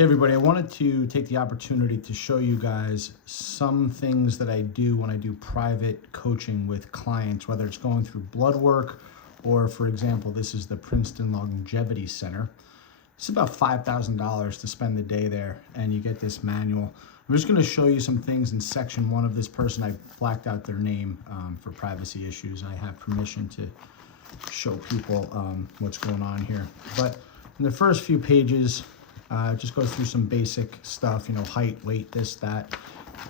Hey everybody, I wanted to take the opportunity to show you guys some things that I do when I do private coaching with clients, whether it's going through blood work or, for example, this is the Princeton Longevity Center. It's about $5,000 to spend the day there, and you get this manual. I'm just going to show you some things in section 1 of this person. I blacked out their name for privacy issues. I have permission to show people what's going on here. But in the first few pages, just go through some basic stuff, you know, height, weight, this, that.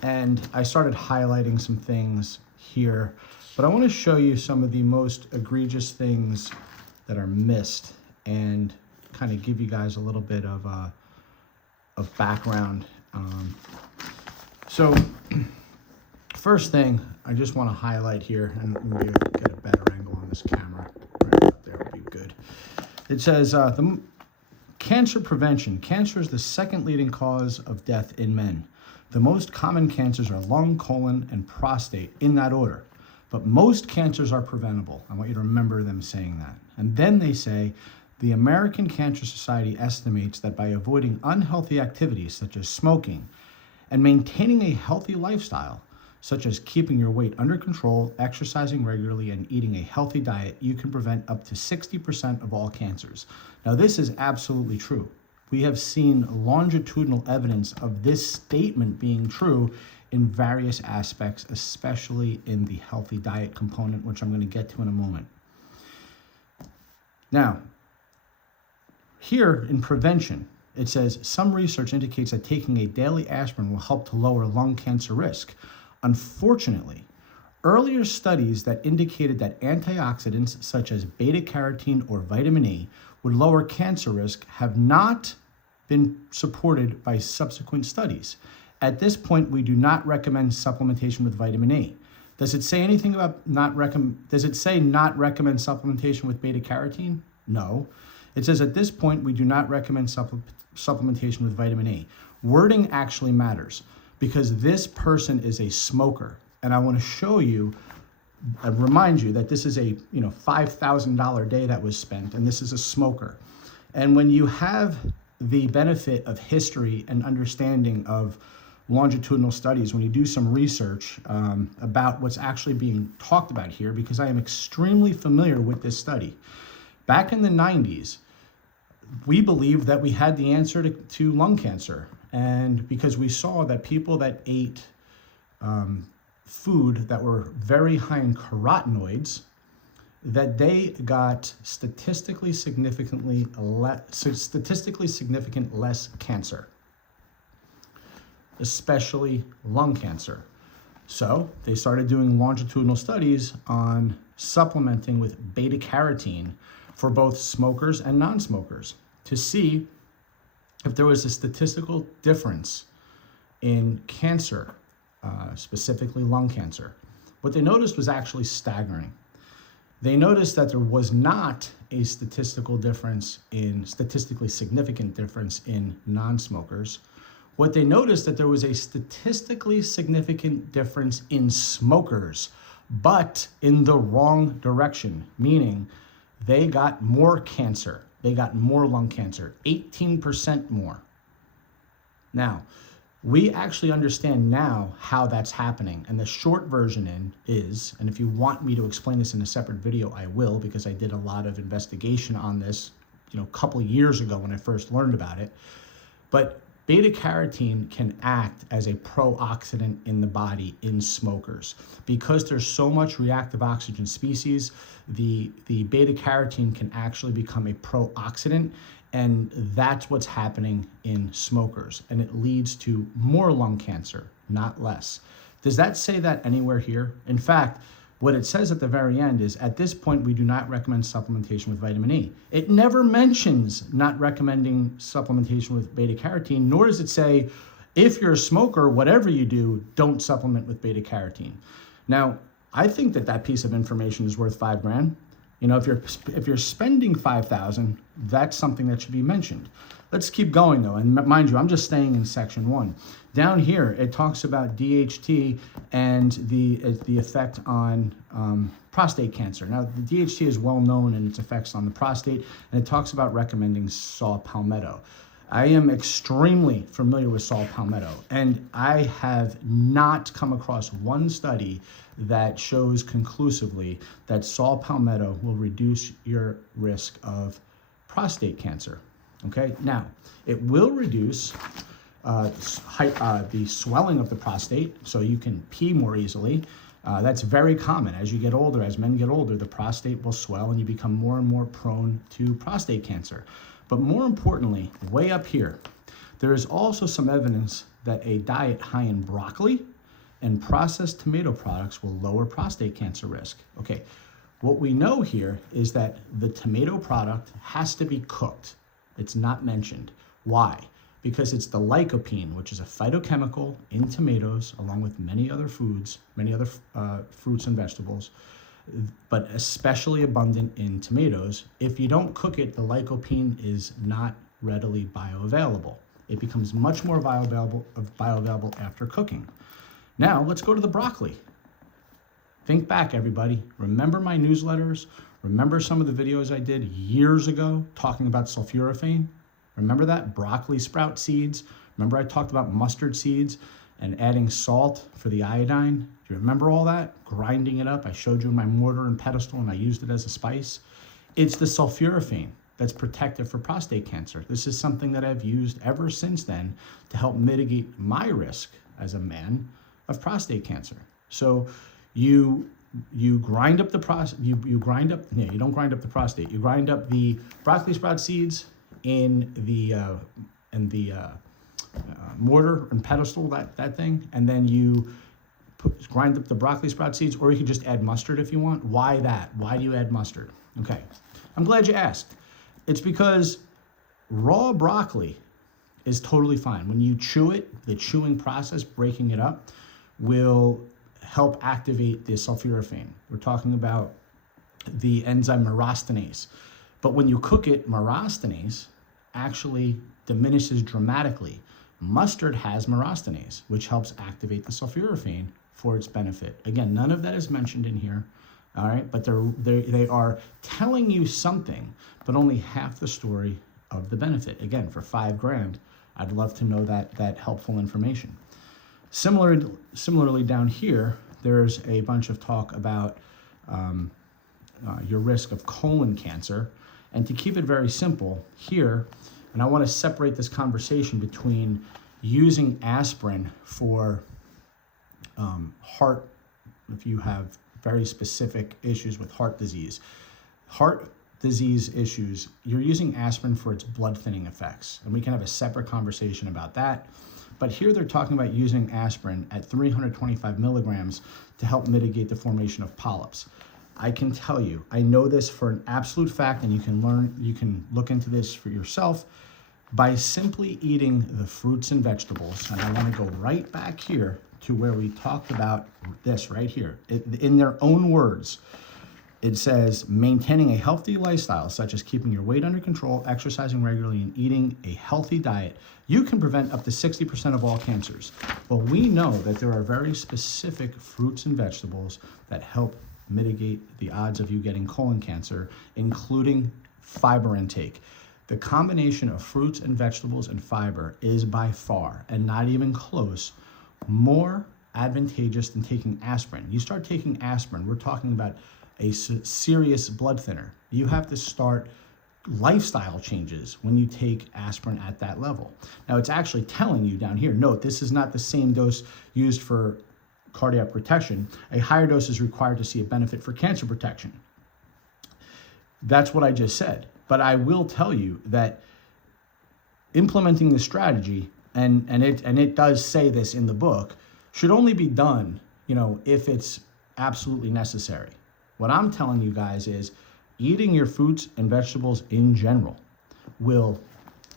And I started highlighting some things here, but I want to show you some of the most egregious things that are missed and kind of give you guys a little bit of background. So first thing I just want to highlight here, and maybe get a better angle on this camera. Right up there will be good. It says, cancer prevention. Cancer is the second leading cause of death in men. The most common cancers are lung, colon, and prostate, in that order. But most cancers are preventable. I want you to remember them saying that. And then they say, the American Cancer Society estimates that by avoiding unhealthy activities such as smoking and maintaining a healthy lifestyle, such as keeping your weight under control, exercising regularly, and eating a healthy diet, you can prevent up to 60% of all cancers. Now, this is absolutely true. We have seen longitudinal evidence of this statement being true in various aspects, especially in the healthy diet component, which I'm going to get to in a moment. Now, here in prevention, it says some research indicates that taking a daily aspirin will help to lower lung cancer risk. Unfortunately, earlier studies that indicated that antioxidants such as beta-carotene or vitamin E would lower cancer risk have not been supported by subsequent studies. At this point, we do not recommend supplementation with vitamin E. Does it say anything about does it say not recommend supplementation with beta-carotene? No. It says at this point, we do not recommend supplementation with vitamin E. Wording actually matters, because this person is a smoker. And I want to show you and remind you that this is a $5,000 day that was spent, and this is a smoker. And when you have the benefit of history and understanding of longitudinal studies, when you do some research about what's actually being talked about here, because I am extremely familiar with this study. Back in the 90s, we believed that we had the answer to lung cancer. And because we saw that people that ate food that were very high in carotenoids, that they got statistically significant less cancer, especially lung cancer. So they started doing longitudinal studies on supplementing with beta-carotene for both smokers and non-smokers to see if there was a statistical difference in cancer, specifically lung cancer. What they noticed was actually staggering. They noticed that there was not a statistically significant difference in non-smokers. What they noticed that there was a statistically significant difference in smokers, but in the wrong direction, meaning they got more cancer. They got more lung cancer, 18% more. Now, we actually understand now how that's happening. And the short version is, and if you want me to explain this in a separate video, I will, because I did a lot of investigation on this, a couple of years ago when I first learned about it. But beta-carotene can act as a pro-oxidant in the body in smokers. Because there's so much reactive oxygen species, the beta-carotene can actually become a pro-oxidant, and that's what's happening in smokers. And it leads to more lung cancer, not less. Does that say that anywhere here? In fact, what it says at the very end is, at this point, we do not recommend supplementation with vitamin E. It never mentions not recommending supplementation with beta-carotene, nor does it say, if you're a smoker, whatever you do, don't supplement with beta-carotene. Now, I think that piece of information is worth $5,000. If you're spending $5,000, that's something that should be mentioned. Let's keep going though, and mind you, I'm just staying in section 1. Down here, it talks about DHT and the effect on prostate cancer. Now, the DHT is well known in its effects on the prostate, and it talks about recommending saw palmetto. I am extremely familiar with saw palmetto, and I have not come across one study that shows conclusively that saw palmetto will reduce your risk of prostate cancer. Okay, now it will reduce the swelling of the prostate, so you can pee more easily. That's very common. As you get older, as men get older, the prostate will swell and you become more and more prone to prostate cancer. But more importantly, way up here, there is also some evidence that a diet high in broccoli and processed tomato products will lower prostate cancer risk. Okay, what we know here is that the tomato product has to be cooked. It's not mentioned. Why? Because it's the lycopene, which is a phytochemical in tomatoes, along with many other foods, many other fruits and vegetables, but especially abundant in tomatoes. If you don't cook it, the lycopene is not readily bioavailable. It becomes much more bioavailable after cooking. Now, let's go to the broccoli. Think back, everybody. Remember my newsletters? Remember some of the videos I did years ago talking about sulforaphane? Remember that? Broccoli sprout seeds. Remember I talked about mustard seeds and adding salt for the iodine? Do you remember all that? Grinding it up. I showed you in my mortar and pestle and I used it as a spice. It's the sulforaphane that's protective for prostate cancer. This is something that I've used ever since then to help mitigate my risk as a man of prostate cancer. So you grind up the you grind up, you don't grind up the prostate. You grind up the broccoli sprout seeds in the mortar and pestle, that thing, and then you grind up the broccoli sprout seeds, or you can just add mustard if you want. Why that? Why do you add mustard? Okay, I'm glad you asked. It's because raw broccoli is totally fine. When you chew it, the chewing process, breaking it up, will help activate the sulforaphane. We're talking about the enzyme myristinase. But when you cook it, myristinase actually diminishes dramatically. Mustard has myristinase, which helps activate the sulforaphane for its benefit. Again, none of that is mentioned in here, all right? But they are telling you something, but only half the story of the benefit. Again, for $5,000, I'd love to know that helpful information. Similarly, down here, there's a bunch of talk about your risk of colon cancer. And to keep it very simple here, and I want to separate this conversation between using aspirin for heart, if you have very specific issues with heart disease. Heart disease issues, you're using aspirin for its blood thinning effects. And we can have a separate conversation about that. But here they're talking about using aspirin at 325 milligrams to help mitigate the formation of polyps. I can tell you, I know this for an absolute fact, and you can look into this for yourself by simply eating the fruits and vegetables. And I want to go right back here to where we talked about this right here. In their own words, it says maintaining a healthy lifestyle, such as keeping your weight under control, exercising regularly, and eating a healthy diet, you can prevent up to 60% of all cancers. Well, we know that there are very specific fruits and vegetables that help mitigate the odds of you getting colon cancer, including fiber intake. The combination of fruits and vegetables and fiber is by far, and not even close, more advantageous than taking aspirin. You start taking aspirin, we're talking about a serious blood thinner. You have to start lifestyle changes when you take aspirin at that level. Now, it's actually telling you down here, note, this is not the same dose used for cardiac protection. A higher dose is required to see a benefit for cancer protection. That's what I just said. But I will tell you that implementing this strategy, and it does say this in the book, should only be done, if it's absolutely necessary. What I'm telling you guys is eating your fruits and vegetables in general will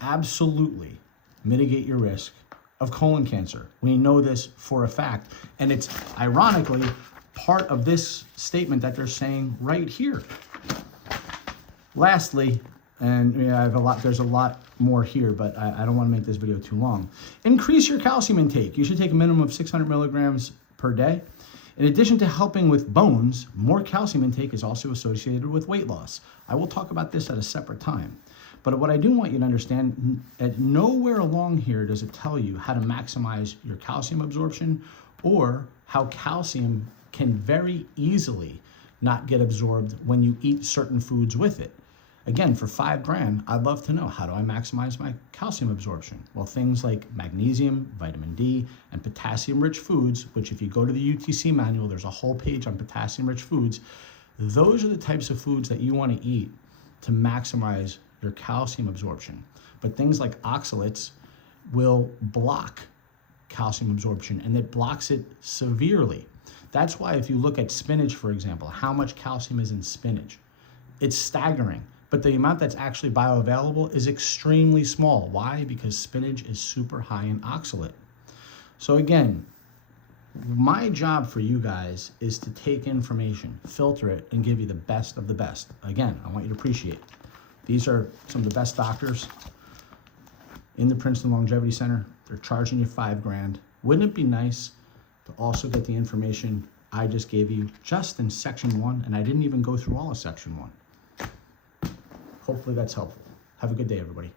absolutely mitigate your risk of colon cancer. We know this for a fact. And it's ironically part of this statement that they're saying right here. Lastly, and there's a lot more here, but I don't want to make this video too long. Increase your calcium intake. You should take a minimum of 600 milligrams per day. In addition to helping with bones, more calcium intake is also associated with weight loss. I will talk about this at a separate time. But what I do want you to understand, at nowhere along here does it tell you how to maximize your calcium absorption or how calcium can very easily not get absorbed when you eat certain foods with it. Again, for $5,000, I'd love to know, how do I maximize my calcium absorption? Well, things like magnesium, vitamin D, and potassium-rich foods, which if you go to the UTC manual, there's a whole page on potassium-rich foods. Those are the types of foods that you want to eat to maximize your calcium absorption. But things like oxalates will block calcium absorption, and it blocks it severely. That's why if you look at spinach, for example, how much calcium is in spinach, it's staggering. But the amount that's actually bioavailable is extremely small. Why? Because spinach is super high in oxalate. So again, my job for you guys is to take information, filter it, and give you the best of the best. Again, I want you to appreciate. These are some of the best doctors in the Princeton Longevity Center. They're charging you $5,000. Wouldn't it be nice to also get the information I just gave you just in section 1? And I didn't even go through all of section 1. Hopefully that's helpful. Have a good day, everybody.